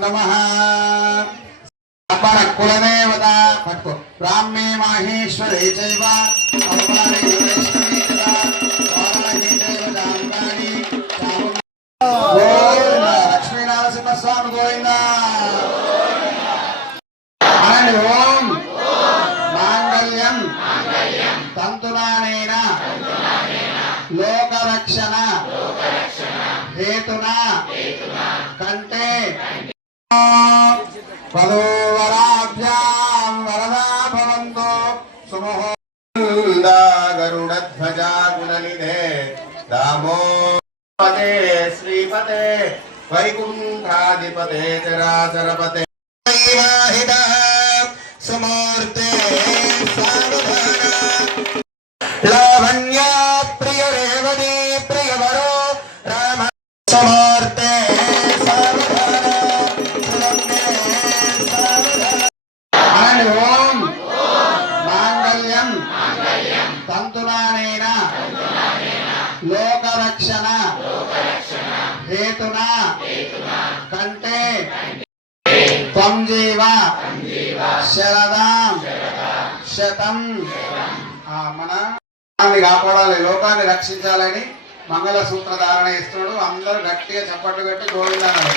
नमः कुलदेवता पट्को ब्राह्मी माहेश्वरे चैव अवतारे वैष्णवी तथा वाराही चैव जाम्बानी गोविंद लक्ष्मी नरसिंह स्वामी गोविंद and ओम मांगल्यम तंतुनानेन लोकरक्षण हेतुना कंटे वधूवराभ्यां वरदा भवन्तु सुमुहूर्ता गरुडध्वजा गुणनिधे दामोपते श्रीपते वैकुंठाधिपते चराचरपते वाहिदः सुमूर्ते सावधाना लावण्या प्रिय रेवती प्रियवरो राम समूर्ते ओम मांगल्यम तंतुनानेन लोकरक्षण हेतुना कंटे त्वं जीव शरदां शतं మనాన్ని కాపాడాలి లోకాన్ని రక్షించాలని మంగళ సూత్ర ధారణ ఇస్తున్నాడు. అందరూ గట్టిగా చప్పట్లు కట్టి గోవిందన్నారు.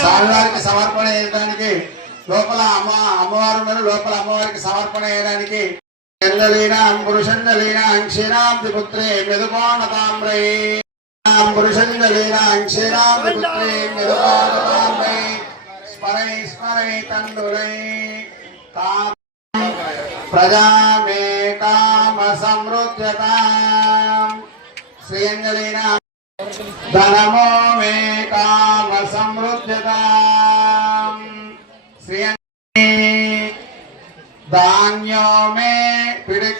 స్వామివారికి సమర్పణ చేయడానికి లోపల అమ్మవారు ఉన్నారు. లోపల అమ్మవారికి సమర్పణ చేయడానికి పురుషంజలీన అంక్షీరాంతి పుత్రే మెదుకోనతామ్రై పురుషంజలీన అంక్షీరాంతి పుత్రే మెదుకోనతామ్రై స్మరై స్మరై తండురై ప్రజామే కామ సమృద్ధ్యతాం శ్రీయంజలీన ధనమో మే కామ సమృద్ధ్యతాం धान्यो में पीड़े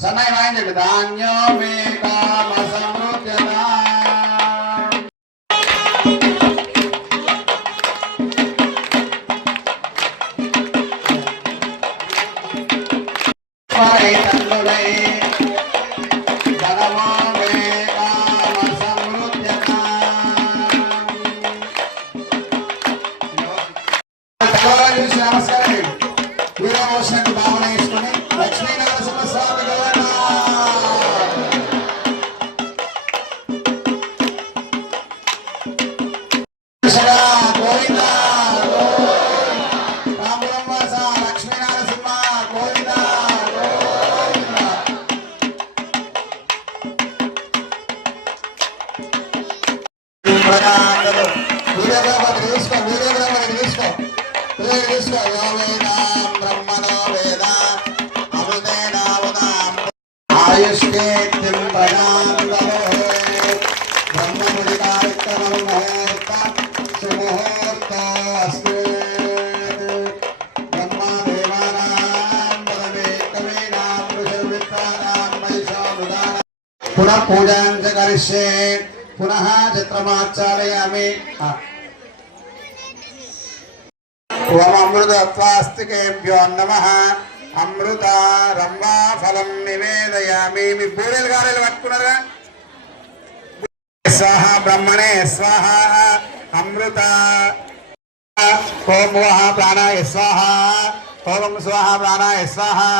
समय वाइंड धान्यो में काम समृद्धता परे तंडुले धनमो में काम समृद्धता नमस्कार వీరమోషణకు భావన చేసుకుని లక్ష్మీ నరసింహ స్వామి గోవింద రామబ్రహ్మస లక్ష్మీ నరసింహ గోవింద తీసుకో पुनः पूजा करिष्ये पुनः चित्रमाचारयामि ओम अमृतत्वास्तिकेभ्यो नमः अमृत रंभा फलम निवेदयामि मी बूरेल गारेल पట్టుకున్నారా स्वाहा ब्रह्मणे स्वाहा अमृत ओम वह प्राणाय स्वाहा ओम स्वाहा प्राणाय स्वाहा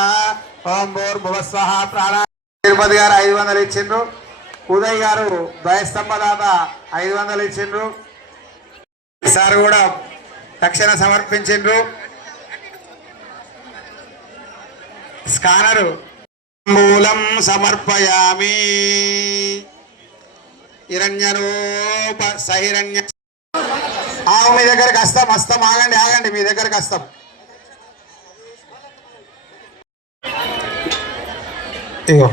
ओम भूर्भुवः स्वाहा प्राणाय తిరుపతి గారు 500 ఇచ్చిండ్రు. ఉదయ్ గారు ద్వయస్తంభ దాత 500 ఇచ్చిండ్రు. సార్ కూడా తక్షణ సమర్పించిండ్రు. స్కానరు మూలం సమర్పయామి హిరణ్యరూప సహిరణ్య మీ దగ్గరికి వస్తాం ఆగండి ఆగండి మీ దగ్గరికి వస్తాం. ఇగో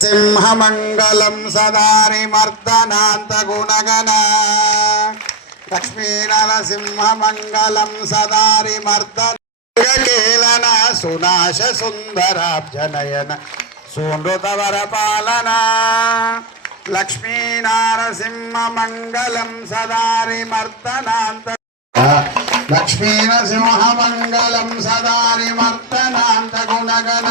సింహమంగళం సదారి మర్దనాంత గుణగణ లక్ష్మీ నరసింహమంగళం సదారి మర్దన సునాశ సుందరాబ్జనయన సూనృతవర పాలన లక్ష్మీ నరసింహమంగళం సదారి మర్దనాంత లక్ష్మీ నరసింహమంగళం సదారి మర్దనాంత గుణగణ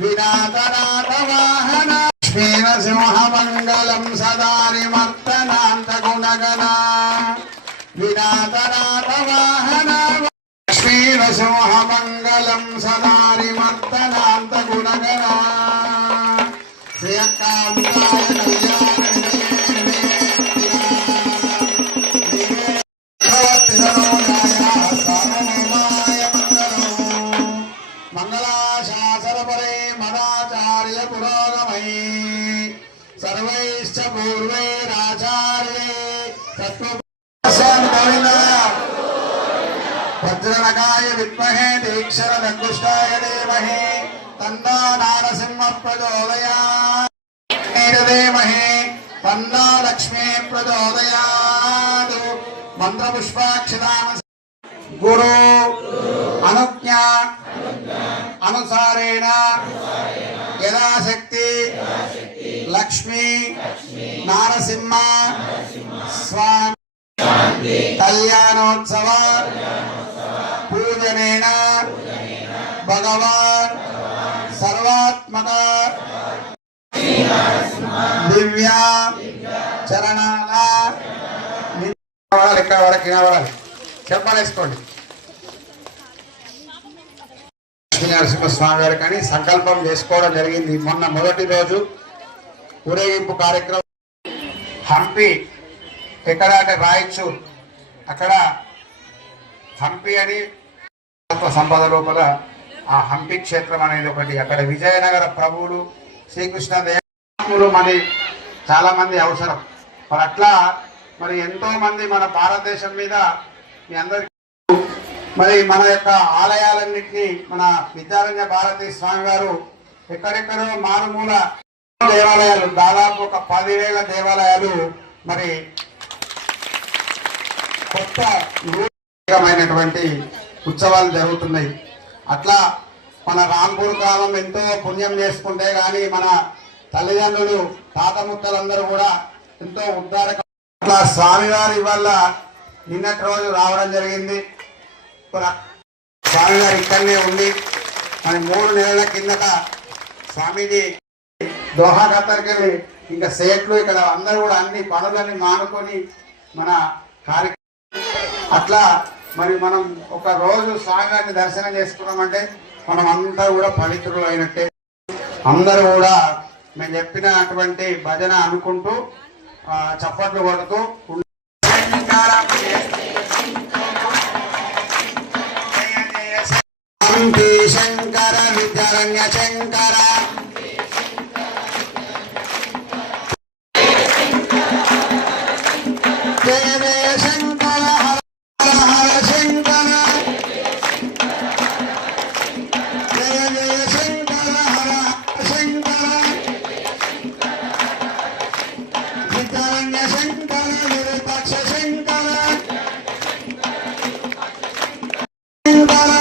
వినాదనాథ వాహన లక్ష్మీనరసింహమంగళం సదారిమర్తనాంతగుణగణ వినాతనాథవాహన లక్ష్మీనరసింహమంగళం సదారిమర్తనాంతగుణగణ శ్రీయకాంతాయ మంగళాశాసనపరే మదాచార్య పురోగమై సర్వైశ్చ పూర్వైరాచార్యై వజ్రనగాయ విద్మహే దీక్షర దంగుష్టాయ ధీమహి తన్నో నారసింహ ప్రచోదయాత్ ధీమహి తన్నో లక్ష్మీ ప్రచోదయాత్ మంత్రపుష్పాక్షితామ గురు అనుజ్ఞా అనుసారేణ యథాశక్తి లక్ష్మీ నారసింహ స్వామి కళ్యాణోత్సవ పూజనేన భగవాన్ సర్వాత్మక దివ్య చరణాల ఇక్కడ వరకు నిలబడాలి చెప్పాలేసుకోండి. నరసింహస్వామి గారు కానీ సంకల్పం చేసుకోవడం జరిగింది. మొన్న మొదటి రోజు ఊరేగింపు కార్యక్రమం హంపి ఎక్కడ అంటే రాయచూర్ అక్కడ హంపి అని సంపద లోపల ఆ హంపి క్షేత్రం అనేది ఒకటి. అక్కడ విజయనగర ప్రభువులు శ్రీకృష్ణ దేవములు మరి చాలా మంది అవసరం. మరి అట్లా మరి ఎంతో మంది మన భారతదేశం మీద మీ అందరికీ మరి మన యొక్క ఆలయాలన్నింటినీ మన విద్యారణ్య భారతీ స్వామి గారు ఎక్కడెక్కడో మారుమూల దేవాలయాలు దాదాపు ఒక 10,000 దేవాలయాలు మరి కొత్త నూతనమైనటువంటి ఉత్సవాలు జరుగుతున్నాయి. అట్లా మన రాంపూర్ కాలం ఎంతో పుణ్యం చేసుకుంటే కానీ మన తల్లిదండ్రులు తాత ముత్తలందరూ కూడా ఎంతో ఉద్ధారక అట్లా స్వామివారి వల్ల నిన్నటి రోజు రావడం జరిగింది. స్వామివారు ఇక్కడనే ఉండి మరి 3 నెలల కిందట స్వామీజీ దోహా ఖత్తర్కి వెళ్ళి ఇంకా సేట్లు ఇక్కడ అందరూ కూడా అన్ని పనులన్నీ మానుకొని మన కార్యక్రమం అట్లా మరి మనం ఒక రోజు స్వామివారిని దర్శనం చేసుకున్నామంటే మనం అంతా కూడా పవిత్రులు అయినట్టే. అందరూ కూడా మేము చెప్పినటువంటి భజన అనుకుంటూ చప్పట్లు కొడుతూ శంకర విద్యారణ్య శంకర జయ జయ శంకర హర హర శంకర జయ జయ శంకర హర శంకర విద్యారణ్య శంకర విరూపాక్ష శంకర శంకర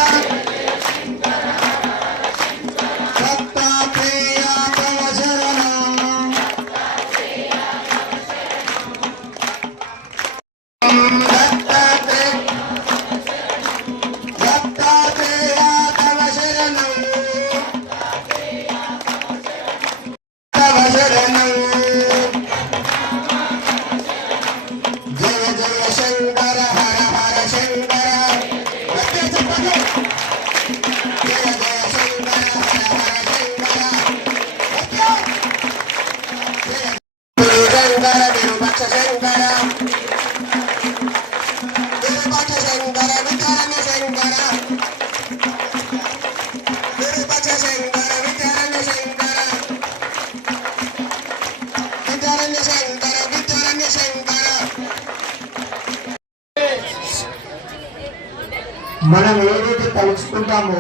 మనం ఏదైతే తలుచుకుంటామో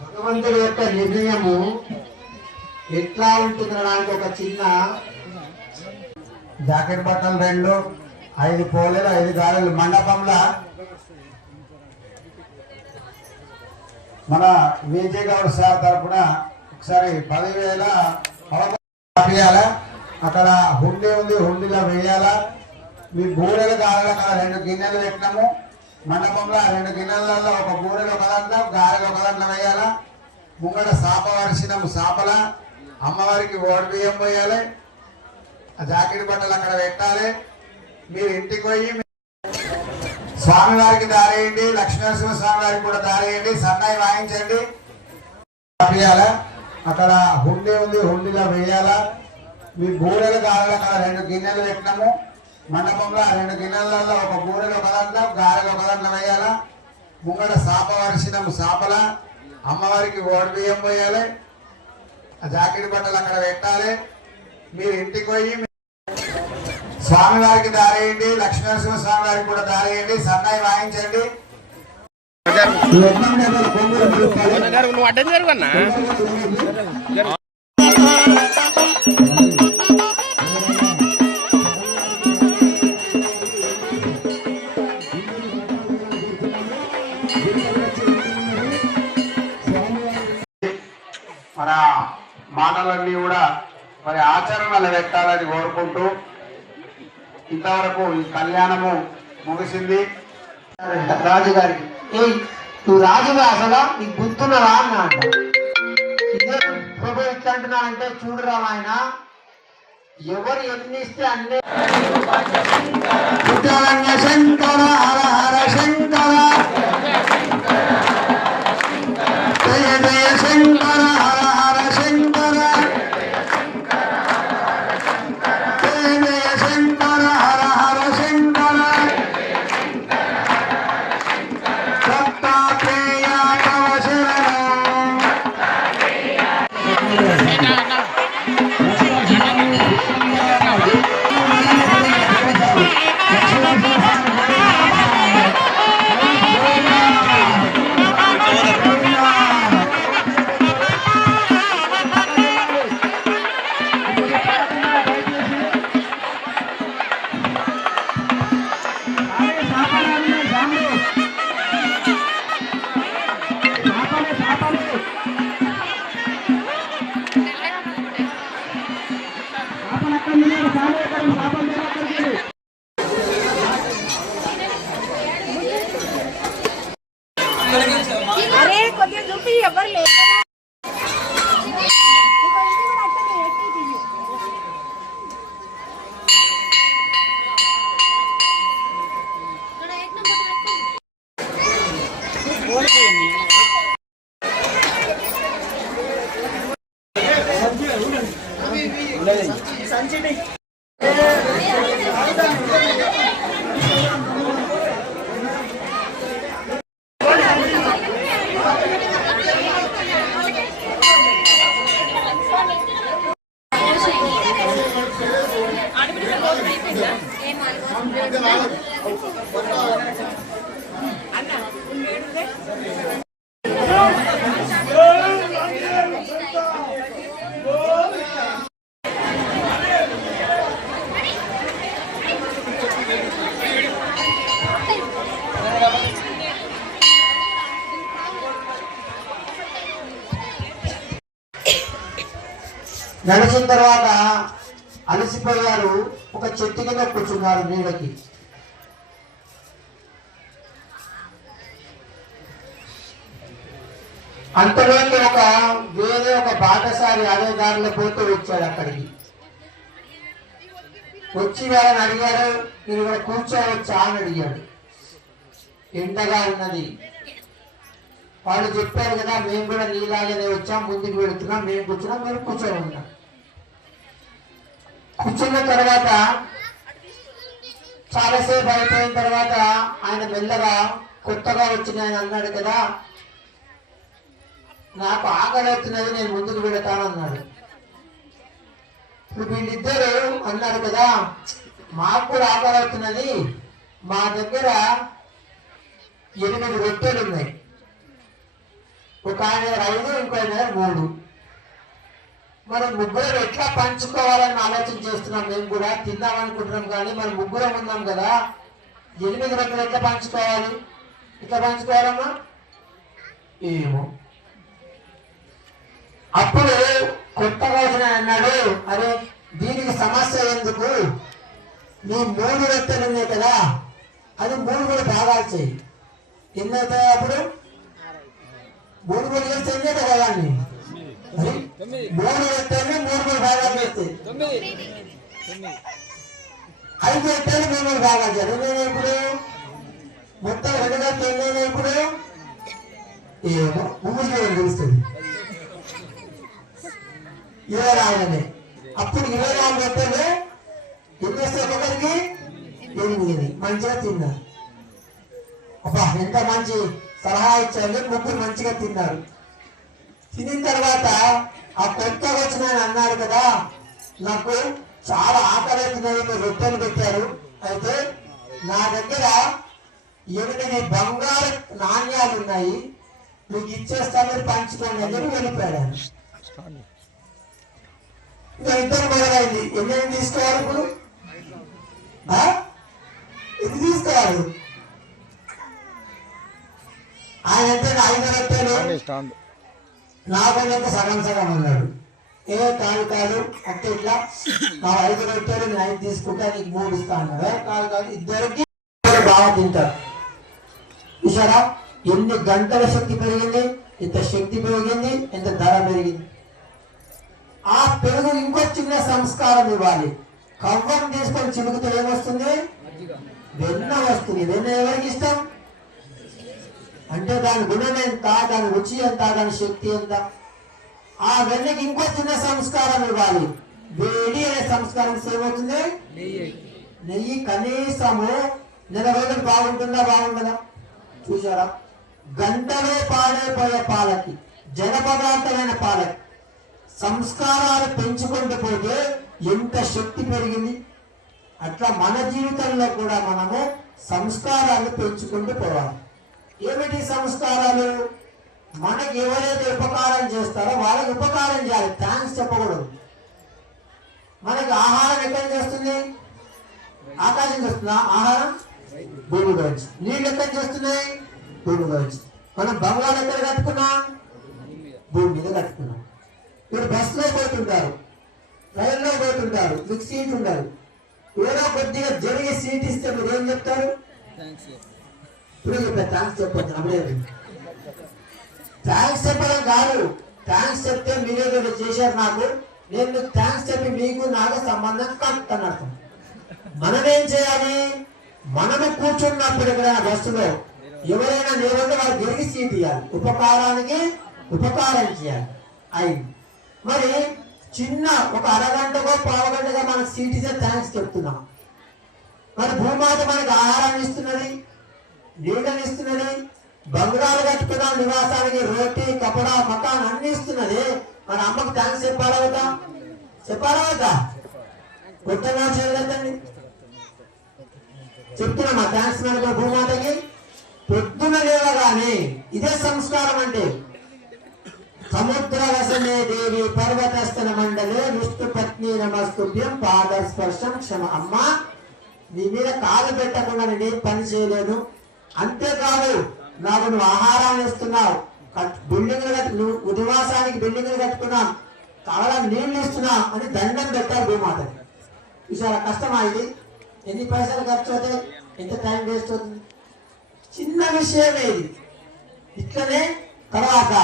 భగవంతుడి యొక్క నిర్ణయము ఎట్లా ఉంటుందనడానికి ఒక చిన్న జాకెట్ బట్టలు 2, 5 పోలేలు 5 గారెలు మండపంలో మన విజయ గౌడ్ సార్ తరఫున ఒకసారి 10,000 వేయాలా. అక్కడ హుండీ ఉంది, హుండీలో వేయాలా. మీ బూరెలు గారెలు అక్కడ 2 గిన్నెలు పెట్టినాము. మండపంలో 2 గిన్నెలలో ఒక బూరెలు ఒక దాంట్లో గారెలు ఒక దాంట్లో వేయాలా. ముంగడ సాప వర్షినము సాపల అమ్మవారికి ఓడి బియ్యం పోయాలి, ఆ జాకెట్ బట్టలు అక్కడ పెట్టాలి. మీరు ఇంటికి పోయి స్వామివారికి దారేయండి, లక్ష్మీనరసింహ స్వామి వారికి కూడా దారేయండి, సన్నాయి వాయించండి. అక్కడ హుండీ ఉంది, హుండీలో వేయాలా. మీ బూరెలు గారెలు అక్కడ 2 గిన్నెలు పెట్టినాము మండపంలో. 2 గిన్నెలలో ఒక బూరెలు ఒక దాంట్లో, గారెలు ఒక దాంట్లో వేయాలా. ముంగడ సాప వరిసినాము, సాపల అమ్మవారికి ఓడి బియ్యం పోయాలి, ఆ జాకెట్ బట్టలు అక్కడ పెట్టాలి. మీరు ఇంటికి పోయి స్వామివారికి దారేయండి, లక్ష్మీనరసింహ స్వామి వారికి కూడా దారేయండి, సన్నాయి వాయించండి. నువ్వు అడ్డం జరుగన్నా మన మాటలన్నీ కూడా మరి ఆచరణలు పెట్టాలని కోరుకుంటూ ఇంతవరకు ఈ కళ్యాణము ముగిసింది. రాజుగారికి నువ్వు రాజుగా అసలు నీకు గుర్తున్నదా అన్న అంట. ఇదే ప్రభు ఇట్లా అంటున్నా అంటే చూడరా ఆయన ఎవరు ఎన్ని ఇస్తే అన్నీ శంకర హర హర శంకర జయ జయ శంకర హర హర శంకర జయ జయ శంకర హర హర శంకర దత్తాత్రేయ తవ శరణం. अरे कोई रुपी एवर ले संचिटी నడిచిన తర్వాత అలసిపోయారు. ఒక చెట్టు కింద కూర్చున్నారు నీడకి. అంతలోకి వేరే ఒక బాటసారి అదే దారిలో పోతూ వచ్చాడు. అక్కడికి వచ్చి వాళ్ళని అడిగారు, మీరు ఇక్కడ కూర్చోవచ్చా అని అడిగాడు. ఎండగా ఉన్నది. వాళ్ళు చెప్పారు కదా, మేము కూడా నీలాగానే వచ్చాం, ముందుకు వెళుతున్నాం, మేము కూర్చున్నాం, మీరు కూర్చొని ఉన్నాం. కూర్చున్న తర్వాత చాలాసేపు అయిపోయిన తర్వాత ఆయన మెల్లగా కొత్తగా వచ్చిన ఆయన అన్నాడు కదా, నాకు ఆకలి అవుతున్నది, నేను ముందుకు వెళతాను అన్నాడు. ఇప్పుడు వీళ్ళిద్దరు అన్నారు కదా, మాకు కూడా ఆకలి అవుతున్నది, మా దగ్గర 8 రొట్టెలు ఉన్నాయి, ఒక ఆయన 5 ఇంకో ఆయన 3, మనం ముగ్గురం ఎట్లా పంచుకోవాలని ఆలోచన చేస్తున్నాం. మేము కూడా తిందాం అనుకుంటున్నాం, కానీ మనం ముగ్గురం ఉన్నాం కదా, 8 రొట్టెలు ఎట్లా పంచుకోవాలి, ఎట్లా పంచుకోవాలమ్మా ఏమో. అప్పుడు కొత్తగా వచ్చిన అన్నాడు, అరే దీనికి సమస్య ఎందుకు, నీ 3 రొట్టెలు ఉన్నాయి కదా, అది 3 కూడా భాగాలు చేయి. ఎన్ని అవుతాయి అప్పుడు? 3 చేస్తే ఎన్ని అవుతాయి కదా, మరి 3 పెట్టాలి 3 భాగాలు చేస్తాయి 5 పెట్టాలి 3 భాగాలు చేయాలి ఎన్నైనా ఇప్పుడు మొత్తం 2 కలిపి ఎన్నైనా ఇప్పుడు ఏమో ముగ్గురు తెలుస్తుంది 24 అప్పుడు 24 పెట్టాలి ఎన్ని వస్తాయి ఒకరికి 8 మంచిగా తిన్నారు అబ్బా ఎంత మంచి సలహా ఇచ్చారు ముగ్గురు మంచిగా తిన్నారు తినిన తర్వాత ఆ కొత్తగా వచ్చిన ఆయన అన్నాడు కదా నాకు చాలా ఆకలి అవుతున్నాయి మీరు రొట్టెలు పెట్టారు అయితే నా దగ్గర 8 బంగారు నాణ్యాలు ఉన్నాయి మీకు ఇచ్చేస్తాను మీరు పంచుకోండి అని చెప్పి వెళ్ళిపోయాడు ఇంకా ఇద్దరు మొదలైంది ఎన్ని తీసుకోవాలి ఇప్పుడు ఇది తీసుకోవాలి ఆయన అంటే 5 రొట్టెలు నాకు సగం సగం అన్నాడు ఏ కాదు అంటే ఇట్లా నా 5 రొట్టెలు నేను 5 తీసుకుంటా నీకు 3 ఇస్తా అన్నాడు కాదు ఇద్దరికి బాగా తింటారు చూసారా ఎన్ని గంటల శక్తి పెరిగింది ఎంత శక్తి పెరిగింది ఎంత ధర పెరిగింది ఆ పెరుగు ఇంకో చిన్న సంస్కారం ఇవ్వాలి కవ్వం తీసుకొని చిలుకుతో ఏమొస్తుంది వెన్న వస్తుంది వెన్న ఎవరికి ఇష్టం అంటే దాని గుణం ఎంత దాని రుచి ఎంత దాని శక్తి ఎంత ఆ వెన్నకి ఇంకో చిన్న సంస్కారం ఇవ్వాలి వేడి అనే సంస్కారం ఏమవుతుంది నెయ్యి కనీసము 4 రోజులు బాగుంటుందా చూసారా గంటలో పాడైపోయే పాలకి జనపదార్థమైన పాలకి సంస్కారాలు పెంచుకుంటూ పోతే ఎంత శక్తి పెరిగింది అట్లా మన జీవితంలో కూడా మనము సంస్కారాలు పెంచుకుంటూ పోవాలి ఏమిటి సంస్కారాలు మనకి ఎవరైతే ఉపకారం చేస్తారో వాళ్ళకి ఉపకారం చేయాలి థ్యాంక్స్ చెప్పకూడదు మనకి ఆహారం ఎక్కడి చేస్తుంది ఆకాశం చేస్తుందా ఆహారం భూమిలో వచ్చి నీళ్ళు ఎక్కడి చేస్తున్నాయి భూమిలో వచ్చి మనం బంగాళం ఎక్కడ కట్టుకున్నాం భూమి మీద కట్టుకున్నాం మీరు బస్సులో పోతుంటారు రైల్లో పోతుంటారు మీకు సీట్ ఉండదు ఏదో కొద్దిగా జరిగే సీట్ ఇస్తే మీరు ఏం చెప్తారు ఇప్పుడు చెప్పా థ్యాంక్స్ చెప్పండి అమ్మలేదు థ్యాంక్స్ చెప్పడం కాదు థ్యాంక్స్ చెప్తే మీరేదో చేశారు నాకు నేను మీకు థ్యాంక్స్ చెప్పి మీకు నాకు సంబంధం కట్ అని అర్థం మనమేం చేయాలి మనము కూర్చున్నప్పుడు ఇక్కడ బస్సులో ఎవరైనా లేదంటే వాళ్ళు తిరిగి సీట్ ఇవ్వాలి ఉపకారానికి ఉపకారం చేయాలి అయింది మరి చిన్న ఒక అరగంటకో పావుగంటగా మనకు సీట్ ఇస్తే థ్యాంక్స్ చెప్తున్నాం మరి భూమాత మనకి ఆహారాన్ని ఇస్తున్నది నీళ్ళని ఇస్తున్నది బంగారాలు కట్టుకున్నాం నివాసానికి రోటీ కపడా మకాన్ అన్ని ఇస్తున్నది మన అమ్మకు థ్యాంక్స్ చెప్పాలా వద్దా కొత్తగా చేయలేదండి చెప్తున్నామా థ్యాంక్స్ మనకు భూమాతకి పొద్దున లేవగానే ఇదే సంస్కారం అంటే సముద్రవసనే దేవి పర్వతస్థన మండలే విష్ణు పత్ని నమస్తుభ్యం పాదస్పర్శం క్షమ అమ్మ నీ మీద కాలు పెట్టకుండా నేను పని చేయలేను అంతేకాదు నాకు నువ్వు ఆహారాన్ని ఇస్తున్నావు బిల్డింగ్లు నువ్వు నివాసానికి బిల్డింగ్లు కట్టుకున్నావు కావాలని నీళ్లు ఇస్తున్నావు అని దండం పెట్టారు భూమాతకి చూసారా కష్టమా ఇది ఎన్ని పైసలు ఖర్చు అవుతాయి ఎంత టైం వేస్ట్ అవుతుంది చిన్న విషయమే ఇది ఇట్లనే తర్వాత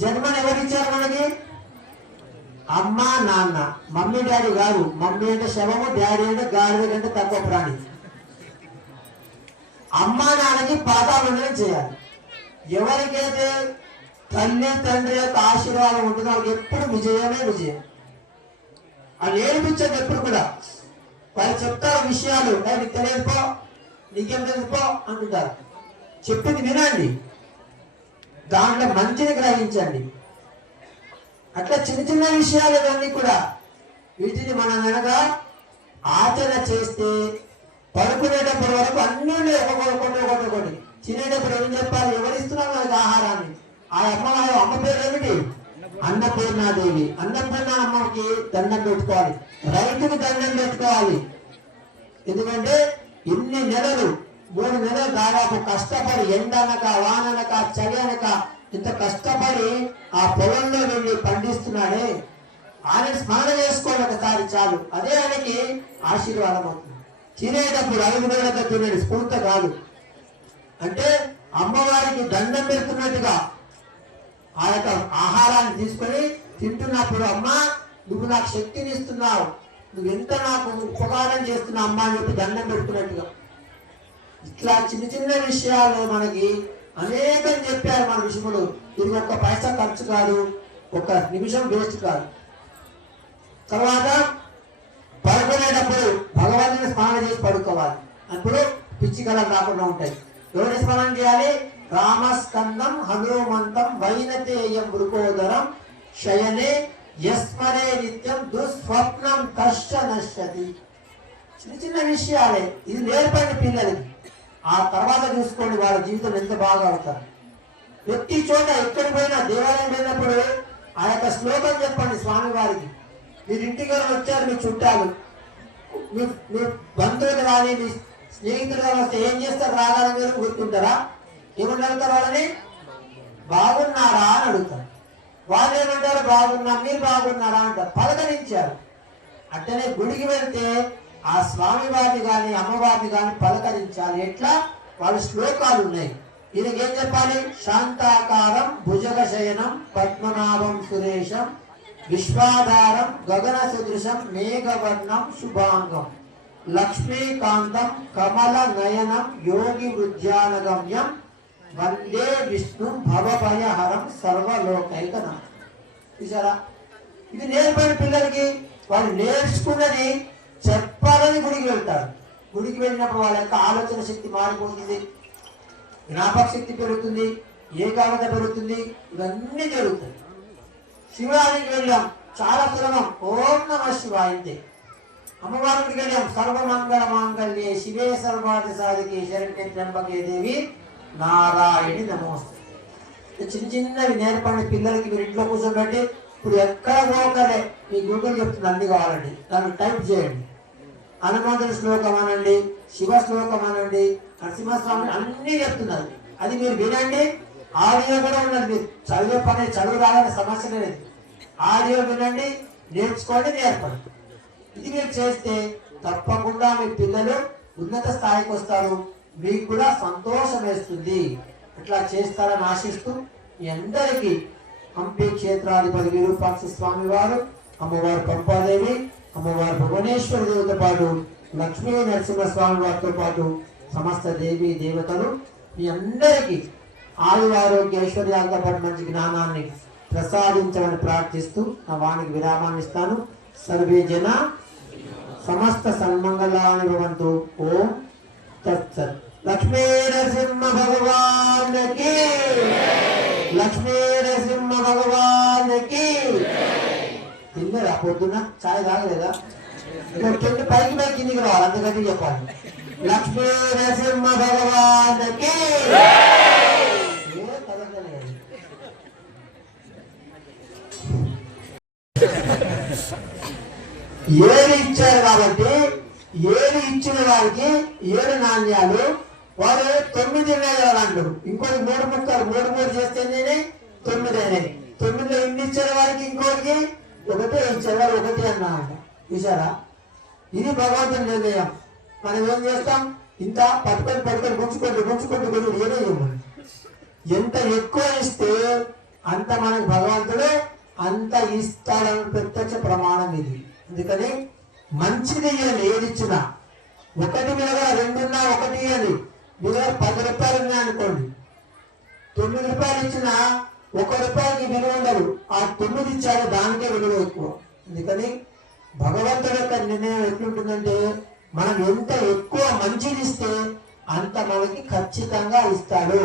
జన్మను ఎవరిచ్చారు మనకి అమ్మ నాన్న మమ్మీ డాడీ గారు మమ్మీ అంటే శవము డాడీ అంటే గాడిద కంటే తక్కువ ప్రాణి అమ్మ నాన్నకి పాదాభివందనం చేయాలి ఎవరికైతే తల్లి తండ్రి యొక్క ఆశీర్వాదం ఉంటుందో వాళ్ళకి ఎప్పుడు విజయమే విజయం అది ఏడిపించదు ఎప్పుడు కూడా వాళ్ళు చెప్తారు విషయాలు నీకు తెలియదుపో నీకేం తెలుసుకో అంటుంటారు చెప్పింది వినండి దాంట్లో మంచిని గ్రహించండి అట్లా చిన్న చిన్న విషయాలు ఇవన్నీ కూడా వీటిని మనం కనుక ఆచరణ చేస్తే పడుకునేటప్పటి వరకు అన్ని ఒకటి తినేటప్పుడు ఏం చెప్పాలి ఎవరిస్తున్నారు మనకి ఆహారాన్ని ఆ అమ్మ పేరు ఏమిటి అన్నపూర్ణాదేవి అన్నపూర్ణ అమ్మకి దండం పెట్టుకోవాలి రైతుకి దండం పెట్టుకోవాలి ఎందుకంటే ఇన్ని నెలలు 3 నెలలు దాదాపు కష్టపడి ఎండనక వాననక చలి అనక ఇంత కష్టపడి ఆ పొలంలో వెళ్ళి పండిస్తున్నాడే ఆయన స్మరణ చేసుకోవాలి ఒకసారి చాలు అదే ఆయనకి ఆశీర్వాదం అవుతుంది తినేటప్పుడు 5 వేలతో తినేది స్ఫూర్త కాదు అంటే అమ్మవారికి దండం పెడుతున్నట్టుగా ఆ యొక్క ఆహారాన్ని తీసుకొని తింటున్నప్పుడు అమ్మా నువ్వు నాకు శక్తిని ఇస్తున్నావు, నువ్వు ఎంత నాకు ఉపకారం చేస్తున్నావు అమ్మా అని చెప్పి దండం పెట్టుకున్నట్టుగా. ఇట్లా చిన్న చిన్న విషయాలు మనకి అనేకం చెప్పారు మన ఋషులు. ఇది ఒక్క పైసా ఖర్చు కాదు, ఒక నిమిషం వేస్ట్ కాదు. తర్వాత పడుకునేటప్పుడు భగవంతుని స్మరణ చేసి పడుకోవాలి. అప్పుడు పిచ్చి కళలు రాకుండా ఉంటాయి. ఎవరిని స్మరణ చేయాలి? రామస్కందం హనుమంతం వైనతేయం వృకోదరం శయనే యస్మరే నిత్యం దుస్వప్నం కష్ట నశ్యతి. చిన్న చిన్న విషయాలే, ఇది నేర్పండి పిల్లలకి. ఆ తర్వాత చూసుకోండి వాళ్ళ జీవితం ఎంత బాగా అవుతారు. ప్రతి చోట ఎక్కడికి పోయినా దేవాలయం వెళ్ళినప్పుడు ఆ యొక్క శ్లోకం చెప్పండి స్వామి వారికి. మీరు ఇంటికి వచ్చారు, మీ చుట్టాలు, మీ బంధువులు కానీ మీ స్నేహితులు కానీ వస్తే ఏం చేస్తారు? రాగానే మీరు గుర్తుంటారా? ఏమని అడుగుతారు? వాళ్ళని బాగున్నారా అని అడుగుతారు. వాళ్ళు ఏమంటారు? బాగున్నా. మీరు బాగున్నారా అంటారు, పలకరించారు. అట్లనే గుడికి వెళ్తే ఆ స్వామి వారిని కానీ అమ్మవారిని కానీ పలకరించాలి. ఎట్లా? వాళ్ళ శ్లోకాలు ఉన్నాయి. ఈయనకి ఏం చెప్పాలి? శాంతాకారం భుజగ శయనం పద్మనాభం సురేశం విశ్వాధారం గగన సదృశం మేఘవర్ణం శుభాంగం లక్ష్మీకాంతం కమల నయనం యోగి వృద్ధ్యానగమ్యం వందే విష్ణు భవభయహరం సర్వలోకైకనాథం. చూసారా? ఇది నేర్పని పిల్లలకి. వాళ్ళు నేర్చుకున్నది చెప్పాలని గుడికి వెళ్తారు. గుడికి వెళ్ళినప్పుడు వాళ్ళ యొక్క ఆలోచన శక్తి మారిపోతుంది, జ్ఞాపక శక్తి పెరుగుతుంది, ఏకాగ్రత పెరుగుతుంది, ఇవన్నీ జరుగుతాయి. శివాలయానికి వెళ్ళాం, చాలా సులభం. ఓం నమః శివాయ అంతే. అమ్మవారికి వెళ్ళాం, సర్వమంగళ మాంగళ్యే శివే సర్వార్థ సాధికే శరణ్యే త్ర్యంబకే దేవి నారాయణి నమోస్తే. చిన్న చిన్నవి నేర్పండి పిల్లలకి. మీరు ఇంట్లో కూర్చోబెట్టి ఇప్పుడు ఎక్కడ పోకలే, మీ గూగుల్ చెప్తుంది అన్ని కావాలండి, దాన్ని టైప్ చేయండి. హనుమంతుడి శ్లోకం అనండి, శివ శ్లోకం అనండి, నరసింహస్వామి అన్ని చెప్తున్నారు. అది మీరు వినండి. ఆడియో కూడా ఉన్నది. మీరు చదివే పని చదువు రావాలనే సమస్య లేదు. ఆడియో వినండి, నేర్చుకోండి, నేర్పండి. ఇది మీరు చేస్తే తప్పకుండా మీ పిల్లలు ఉన్నత స్థాయికి వస్తారు. మీకు కూడా సంతోషం వేస్తుంది. అట్లా చేస్తారని ఆశిస్తూ మీ అందరికీ హంపి క్షేత్రాధిపతి విరూపాక్ష స్వామి వారు, అమ్మవారు పంపాదేవి, అమ్మవారు భువనేశ్వర దేవత పాటు లక్ష్మీ నరసింహస్వామి వారితో పాటు సమస్త దేవి దేవతలు మీ అందరికీ ఆయురారోగ్య ఐశ్వర్యాలతో పాటు మంచి జ్ఞానాన్ని ప్రసాదించమని ప్రార్థిస్తూ నా వానికి విరామాన్ని ఇస్తాను. సర్వే జన సమస్త సన్మంగళాని భవంతు. ఓం తత్సత్. లక్ష్మీ నరసింహ భగవానికి, లక్ష్మీ నరసింహ భగవానికి. తిన్నదా? పొద్దున్న చాయ్ తాగలేదా? కింద పైకి కిందికి రావాలి, అంతకంటే చెప్పాలి. లక్ష్మీ నరసింహ భగవానికి. ఏడు ఇచ్చారు కాబట్టి ఏడు ఇచ్చిన వారికి 7 నాణ్యాలు. వారు 9 అంటారు. ఇంకోటి 3 ముక్కలు 3 చేస్తే 9 అయినాయి. 9లో ఇన్ని ఇచ్చిన వారికి ఇంకోటికి 1 ఇచ్చారు, వారు 1 అన్నమాట. చూసారా? ఇది భగవంతుని నిర్ణయం. మనం ఏం చేస్తాం? ఇంత పట్టుకొని గుంచుకుంటూ ఏదో ఇవ్వండి. ఎంత ఎక్కువ ఇస్తే అంత మనకు భగవంతుడు అంత ఇస్తాడని ప్రత్యక్ష ప్రమాణం ఇది. అందుకని మంచిది ఇవ్వండి. ఏది ఇచ్చినా 1 మీద 2 ఉన్నా 1 ఇవ్వండి. మీ దగ్గర 10 రూపాయలు ఉన్నాయనుకోండి, 9 రూపాయలు ఇచ్చినా 1 రూపాయలకి విలువ ఉండదు. ఆ 9 ఇచ్చాడు, దానికే విలువ ఎక్కువ. అందుకని భగవంతుడి యొక్క నిర్ణయం ఎట్లుంటుందంటే మనం ఎంత ఎక్కువ మంచిది ఇస్తే అంత మనకి ఖచ్చితంగా ఇస్తాడు.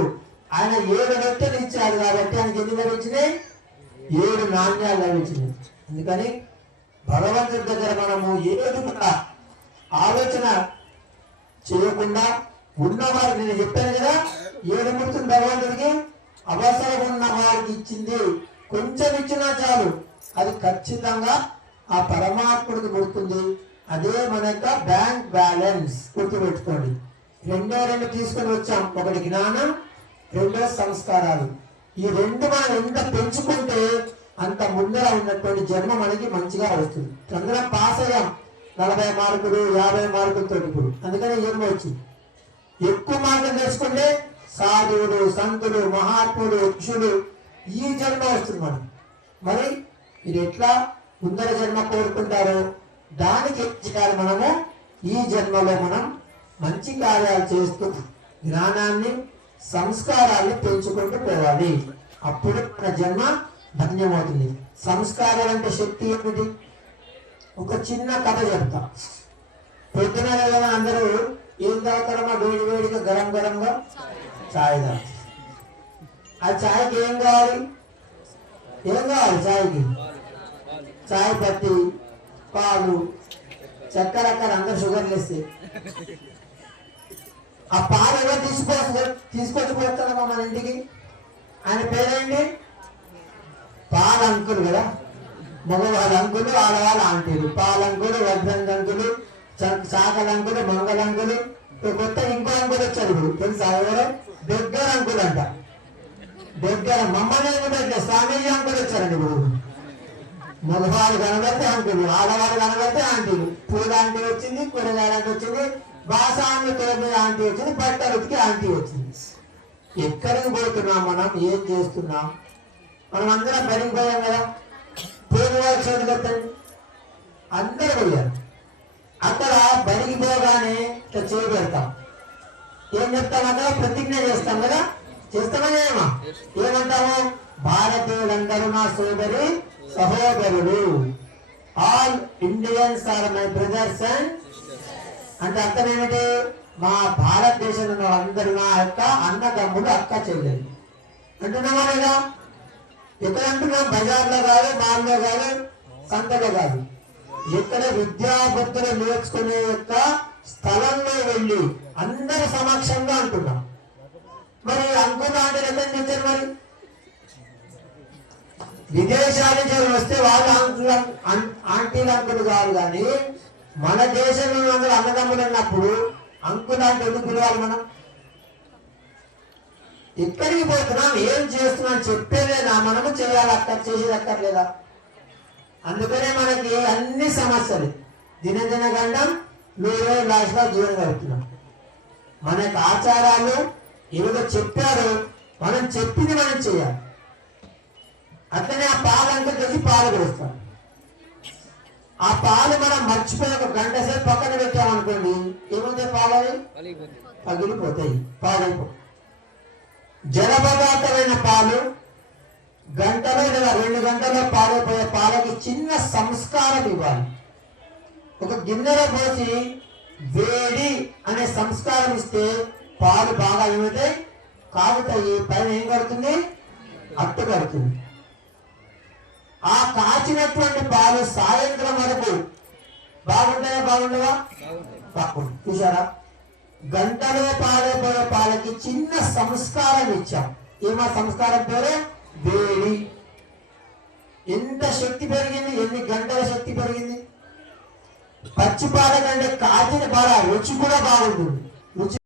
ఆయన 7 రొట్టెలు ఇచ్చాడు కాబట్టి ఆయనకి ఎన్ని లభించినాయి? 7 నాణ్యాలు లభించినాయి. అందుకని భగవంతుడి దగ్గర మనము ఏది కూడా ఆలోచన చేయకుండా ఉన్నవారికి, నేను చెప్పాను కదా 7 మూర్తులు భగవంతుడికి అవసరం ఉన్న వారికి ఇచ్చింది. కొంచెం ఇచ్చినా చాలు, అది ఖచ్చితంగా ఆ పరమాత్ముడికి గుర్తుంది. అదే మన యొక్క బ్యాంక్ బ్యాలెన్స్. గుర్తుపెట్టుకోండి. 2 తీసుకొని వచ్చాం. ఒకటి జ్ఞానం, 2 సంస్కారాలు. ఈ 2 మనం ఎంత పెంచుకుంటే అంత ముందర ఉన్నటువంటి జన్మ మనకి మంచిగా వస్తుంది. అందరం పాస్ అయ్యాం 40 మార్కులు 50 మార్కులతో. ఇప్పుడు అందుకని జన్మ వచ్చింది. ఎక్కువ మార్కులు తెచ్చుకుంటే సాధువులు, సంతులు, మహాత్ములు, ఋషులు ఈ జన్మ వస్తుంది మనం. మరి మీరు ఎట్లా ముందర జన్మ కోరుకుంటారో దానికి ఏం చేయాలి? మనము ఈ జన్మలో మనం మంచి కార్యాలు చేస్తూ జ్ఞానాన్ని సంస్కారాన్ని పెంచుకుంటూ పోవాలి. అప్పుడు మన జన్మ ధన్యమవుతుంది. సంస్కారం అంటే శక్తి ఏమిటి? ఒక చిన్న కథ చెప్తా. పొద్దున లేవగానే అందరూ ఏం తాగుతారమ్మా? వేడి వేడిగా గరం గరంగా చాయ్ తాగుతారు. ఆ చాయ్కి ఏం కావాలి? చాయ్కి చాయ్ పత్తి, పాలు, చక్కెర, అక్కడ అందరు షుగర్లు వేస్తే ఆ పాలు ఎవరు తీసుకొచ్చి పోతారమ్మా మన ఇంటికి? ఆయన పేరేంటి? పాల అంకులు కదా. మగవాళ్ళ అంకులు, ఆడవాళ్ళ ఆంటీలు. పాలంకులు, వడ్రంగి అంకులు, చాకల అంకులు, మంగళ అంకులు. కొత్త ఇంకో అంకులు వచ్చారు ఇప్పుడు, తెలుసా ఎవరు? దగ్గర అంకులు అంట. దగ్గర మమ్మల్ని కూడా స్వామీజీ అంకులు వచ్చారండి ఇప్పుడు. మగవాళ్ళు కనబడితే అంకులు, ఆడవాళ్ళు కనబడితే ఆంటీలు. పూల ఆంటీ వచ్చింది, కూరగాయల ఆంటీ వచ్చింది, బాసాన్ని తోటి ఆంటీ వచ్చింది, బట్టలు ఉతికి ఆంటీ వచ్చింది. ఎక్కడికి పోతున్నాం? మనం ఏం చేస్తున్నాం? మనం అందరం పెరిగిపోయాం కదా. పేరువాళ్ళు చదువుకొట్టండి, అందరూ పోయారు. అక్కడ బరిగిపోగానే ఇట్లా చేయబెడతాం. ఏం చెప్తాం? అక్కడ ప్రతిజ్ఞ చేస్తాం కదా. చేస్తామని ఏమంటాము? భారతీయులందరూ నా సోదరి సహోదరులు. All Indians are my brothers and అంటే అర్థం ఏమిటి? మా భారతదేశంలో అందరూ నా యొక్క అన్నదమ్ముడు, అక్క చెల్లెలు అంటున్నామా లేదా? ఎక్కడ అంటున్నాం? బజార్లో కాదు, మాల్లో కాదు, సంతలో కాదు. ఎక్కడ విద్యాబుద్ధులు నేర్చుకునే యొక్క స్థలంలో వెళ్ళి అందరి సమక్షంగా అంటున్నాం. మరి అంకులు ఆంటీలు ఎక్కడి నుంచి వచ్చారు? మరి విదేశాల నుంచి వస్తే వాళ్ళు అంకులు ఆంటీలు అంకులు కాదు. కానీ మన దేశంలో అందరూ అన్నదమ్ములు అన్నప్పుడు అంకులు అంటే ఎందుకు పిలవాలి మనం? ఎక్కడికి పోతున్నాం, ఏం చేస్తున్నాం చెప్పేదేనా? మనము చేయాలి, చేసేది అక్కర్లేదా? అందుకనే మనకి అన్ని సమస్యలు. దినదిన గండం మీరే లాస్ట్లో జీవనం గడుపుతున్నాం. మనకు ఆచారాలు ఏదో చెప్పారు, మనం చెప్పింది మనం చేయాలి. అట్లనే ఆ పాలంతా తెలిసి పాలు కొడుస్తాం. ఆ పాలు మనం మర్చిపోయి ఒక గంట సేపు పక్కన పెట్టామనుకోండి, ఏముంది? పాలు పగిలిపోతాయి, పాలైపోతాయి. జలపదార్థమైన పాలు గంటలో లేదా 2 గంటల్లో పాడైపోయే పాలకి చిన్న సంస్కారం ఇవ్వాలి. ఒక గిన్నెలో పోసి వేడి అనే సంస్కారం ఇస్తే పాలు బాగా ఏమవుతాయి? కాగుతాయి. పైన ఏం కడుతుంది? అట్టు కడుతుంది. ఆ కాచినటువంటి పాలు సాయంత్రం వరకు బాగుంటాయా? బాగుండవా? బాగుంది. చూసారా? గంటలో పాడైపోయే పాలకి చిన్న సంస్కారం ఇచ్చాం. ఏమా సంస్కారం పేరు? వేడి. ఎంత శక్తి పెరిగింది? ఎన్ని గంటల శక్తి పెరిగింది? పచ్చి పాల కంటే కాచిన పాల రుచి కూడా బాగుంటుంది. రుచి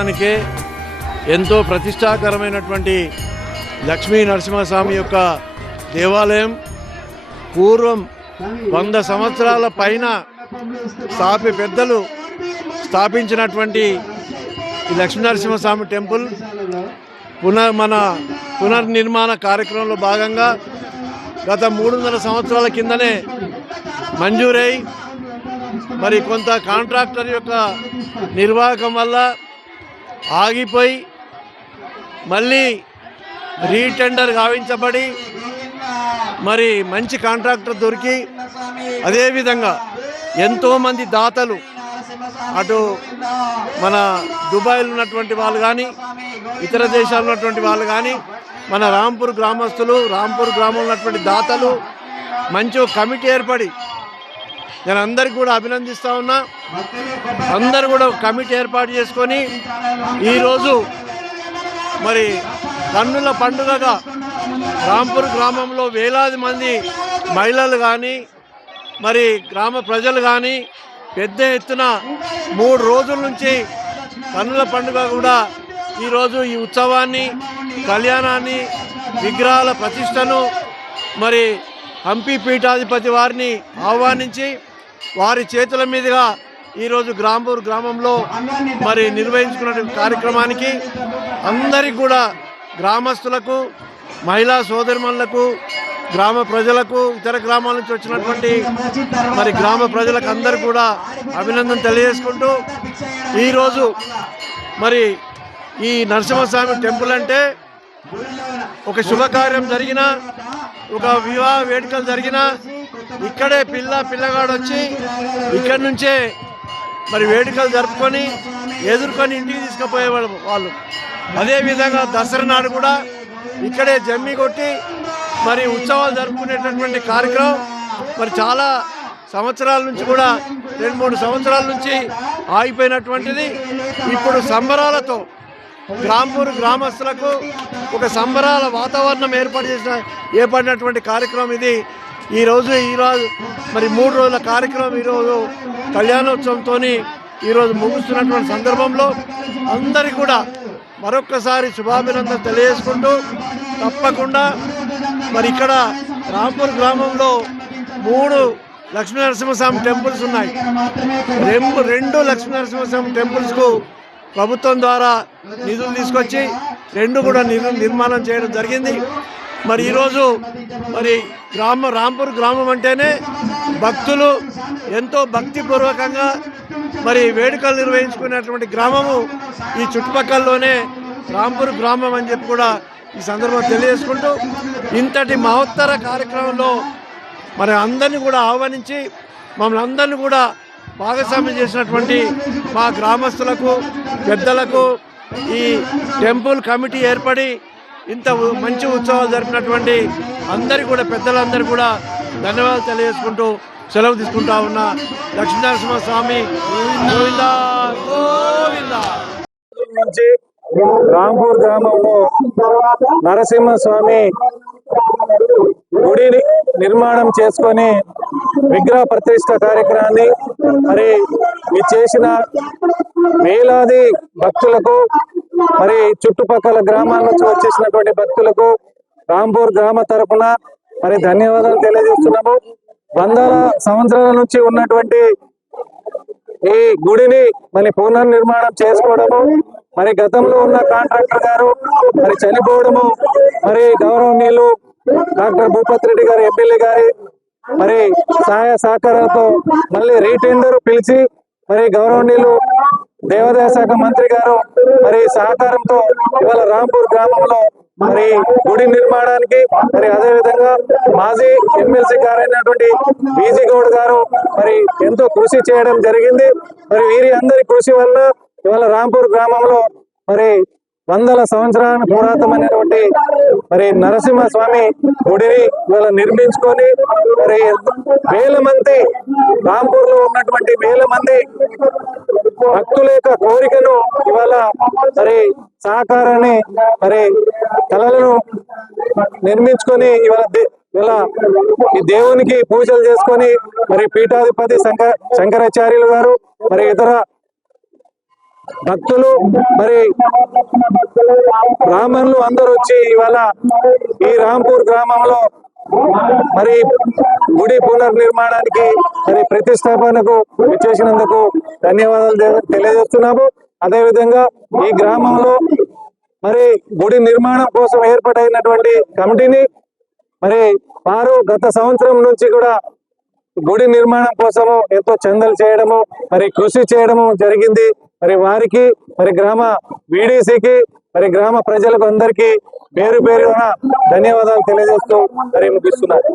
గ్రామానికే ఎంతో ప్రతిష్టాకరమైనటువంటి లక్ష్మీ నరసింహస్వామి యొక్క దేవాలయం. పూర్వం 100 సంవత్సరాల పైన పెద్దలు స్థాపించినటువంటి ఈ లక్ష్మీనరసింహస్వామి టెంపుల్ పునర్నిర్మాణ కార్యక్రమంలో భాగంగా గత 300 సంవత్సరాల కిందనే మంజూరై మరి కొంత కాంట్రాక్టర్ యొక్క నిర్వాహకం వల్ల ఆగిపోయి మళ్ళీ రీటెండర్ గావించబడి మరి మంచి కాంట్రాక్టర్ దొరికి అదేవిధంగా ఎంతోమంది దాతలు అటు మన దుబాయ్లో ఉన్నటువంటి వాళ్ళు కానీ ఇతర దేశాల్లో ఉన్నటువంటి వాళ్ళు కానీ మన రాంపూర్ గ్రామస్తులు రాంపూర్ గ్రామంలో ఉన్నటువంటి దాతలు మంచి కమిటీ ఏర్పడి నేను అందరికి కూడా అభినందిస్తూ ఉన్నా. అందరు కూడా కమిటీ ఏర్పాటు చేసుకొని ఈరోజు మరి కన్నుల పండుగగా రాంపూర్ గ్రామంలో వేలాది మంది మహిళలు కానీ మరి గ్రామ ప్రజలు కానీ పెద్ద ఎత్తున 3 రోజుల నుంచి కన్నుల పండుగ కూడా ఈరోజు ఈ ఉత్సవాన్ని కళ్యాణాన్ని విగ్రహాల ప్రతిష్టను మరి హంపి పీఠాధిపతి వారిని ఆహ్వానించి వారి చేతుల మీదుగా ఈరోజు రాంపూర్ గ్రామంలో మరి నిర్వహించుకున్న కార్యక్రమానికి అందరికీ కూడా గ్రామస్తులకు మహిళా సోదరిమణులకు గ్రామ ప్రజలకు ఇతర గ్రామాల నుంచి వచ్చినటువంటి మరి గ్రామ ప్రజలకు అందరూ కూడా అభినందన తెలియజేసుకుంటూ ఈరోజు మరి ఈ నరసింహస్వామి టెంపుల్ అంటే ఒక శుభకార్యం జరిగినా ఒక వివాహ వేడుకలు జరిగినా ఇక్కడే పిల్లగాడు వచ్చి ఇక్కడి నుంచే మరి వేడుకలు జరుపుకొని ఎదుర్కొని ఇంటికి తీసుకుపోయేవాళ్ళు వాళ్ళు. అదేవిధంగా దసరా నాడు కూడా ఇక్కడే జమ్మి కొట్టి మరి ఉత్సవాలు జరుపుకునేటటువంటి కార్యక్రమం మరి చాలా సంవత్సరాల నుంచి కూడా 2-3 సంవత్సరాల నుంచి ఆగిపోయినటువంటిది ఇప్పుడు సంబరాలతో రాంపూర్ గ్రామస్తులకు ఒక సంబరాల వాతావరణం ఏర్పడినటువంటి కార్యక్రమం ఇది. ఈరోజు మరి 3 రోజుల కార్యక్రమం ఈరోజు కళ్యాణోత్సవంతో ఈరోజు ముగుస్తున్నటువంటి సందర్భంలో అందరికీ కూడా మరొక్కసారి శుభాభినందనలు తెలియజేసుకుంటూ తప్పకుండా మరి ఇక్కడ రాంపూర్ గ్రామంలో 3 లక్ష్మీనరసింహస్వామి టెంపుల్స్ ఉన్నాయి. 2 లక్ష్మీనరసింహస్వామి టెంపుల్స్కు ప్రభుత్వం ద్వారా నిధులు తీసుకొచ్చి 2 కూడా నిర్మాణం చేయడం జరిగింది. మరి ఈరోజు మరి రాంపూర్ గ్రామం అంటేనే భక్తులు ఎంతో భక్తిపూర్వకంగా మరి వేడుకలు నిర్వహించుకునేటువంటి గ్రామము ఈ చుట్టుపక్కలలోనే రాంపూర్ గ్రామం అని చెప్పి కూడా ఈ సందర్భంగా తెలియజేసుకుంటూ ఇంతటి మహోత్తర కార్యక్రమంలో మరి అందరినీ కూడా ఆహ్వానించి మమ్మల్ని అందరినీ కూడా భాగస్వామ్యం చేసినటువంటి మా గ్రామస్తులకు పెద్దలకు ఈ టెంపుల్ కమిటీ ఏర్పడి ఇంత మంచి ఉత్సవాలు జరిపినటువంటి అందరికీ కూడా పెద్దలందరూ కూడా ధన్యవాదాలు తెలియజేసుకుంటూ సెలవు తీసుకుంటా ఉన్న లక్ష్మీనరసింహస్వామి గోవిందా గోవిందా. నుంచి రాంపూర్ గ్రామంలో నరసింహస్వామి గుడిని నిర్మాణం చేసుకొని విగ్రహ ప్రతిష్ఠ కార్యక్రమాన్ని మరి చేసిన వేలాది భక్తులకు మరి చుట్టుపక్కల గ్రామాల నుంచి వచ్చేసినటువంటి భక్తులకు రాంపూర్ గ్రామ తరఫున మరి ధన్యవాదాలు తెలియజేస్తున్నాము. 100 సంవత్సరాల నుంచి ఉన్నటువంటి ఈ గుడిని మరి పునర్నిర్మాణం చేసుకోవడము మరి గతంలో ఉన్న కాంట్రాక్టర్ గారు మరి చనిపోవడము మరి గౌరవనీయులు డాక్టర్ భూపతి రెడ్డి గారు ఎమ్మెల్యే గారి మరి సహాయ సహకారాలతో మళ్ళీ రీటెండర్ పిలిచి మరి గౌరవనీయులు దేవాదాయ శాఖ మంత్రి గారు మరి సహకారంతో ఇవాళ రాంపూర్ గ్రామంలో మరి గుడి నిర్మాణానికి మరి అదేవిధంగా మాజీ ఎమ్మెల్సీ గారైనటువంటి బీజీ గౌడ్ గారు మరి ఎంతో కృషి చేయడం జరిగింది. మరి వీరి అందరి కృషి వల్ల ఇవాళ రాంపూర్ గ్రామంలో మరి 100 సంవత్సరాల పురాతనమైనటువంటి మరి నరసింహస్వామి గుడిని ఇవాళ నిర్మించుకొని మరి వేల మంది రాంపూర్ లో ఉన్నటువంటి వేల మంది భక్తుల యొక్క కోరికను ఇవాళ మరి సహకారాన్ని మరి కళలను నిర్మించుకొని ఇవాళ ఈ దేవునికి పూజలు చేసుకొని మరి పీఠాధిపతి శంకరాచార్యులు గారు మరి ఇతర భక్తులు మరి బ్రాహ్మణులు అందరూ వచ్చి ఇవాళ ఈ రాంపూర్ గ్రామంలో మరి గుడి పునర్నిర్మాణానికి మరి ప్రతిష్టాపనకు చేసినందుకు ధన్యవాదాలు తెలియజేస్తున్నాము. అదేవిధంగా ఈ గ్రామంలో మరి గుడి నిర్మాణం కోసం ఏర్పాటైనటువంటి కమిటీని మరి వారు గత సంవత్సరం నుంచి కూడా గుడి నిర్మాణం కోసము ఎంతో చందాలు చేయడము మరి కృషి చేయడము జరిగింది. మరి వారికి మరి గ్రామ వీడీసీకి మరి గ్రామ ప్రజలకు అందరికీ పేరు పేరున ధన్యవాదాలు తెలియజేస్తూ మరి ముగిస్తున్నారు.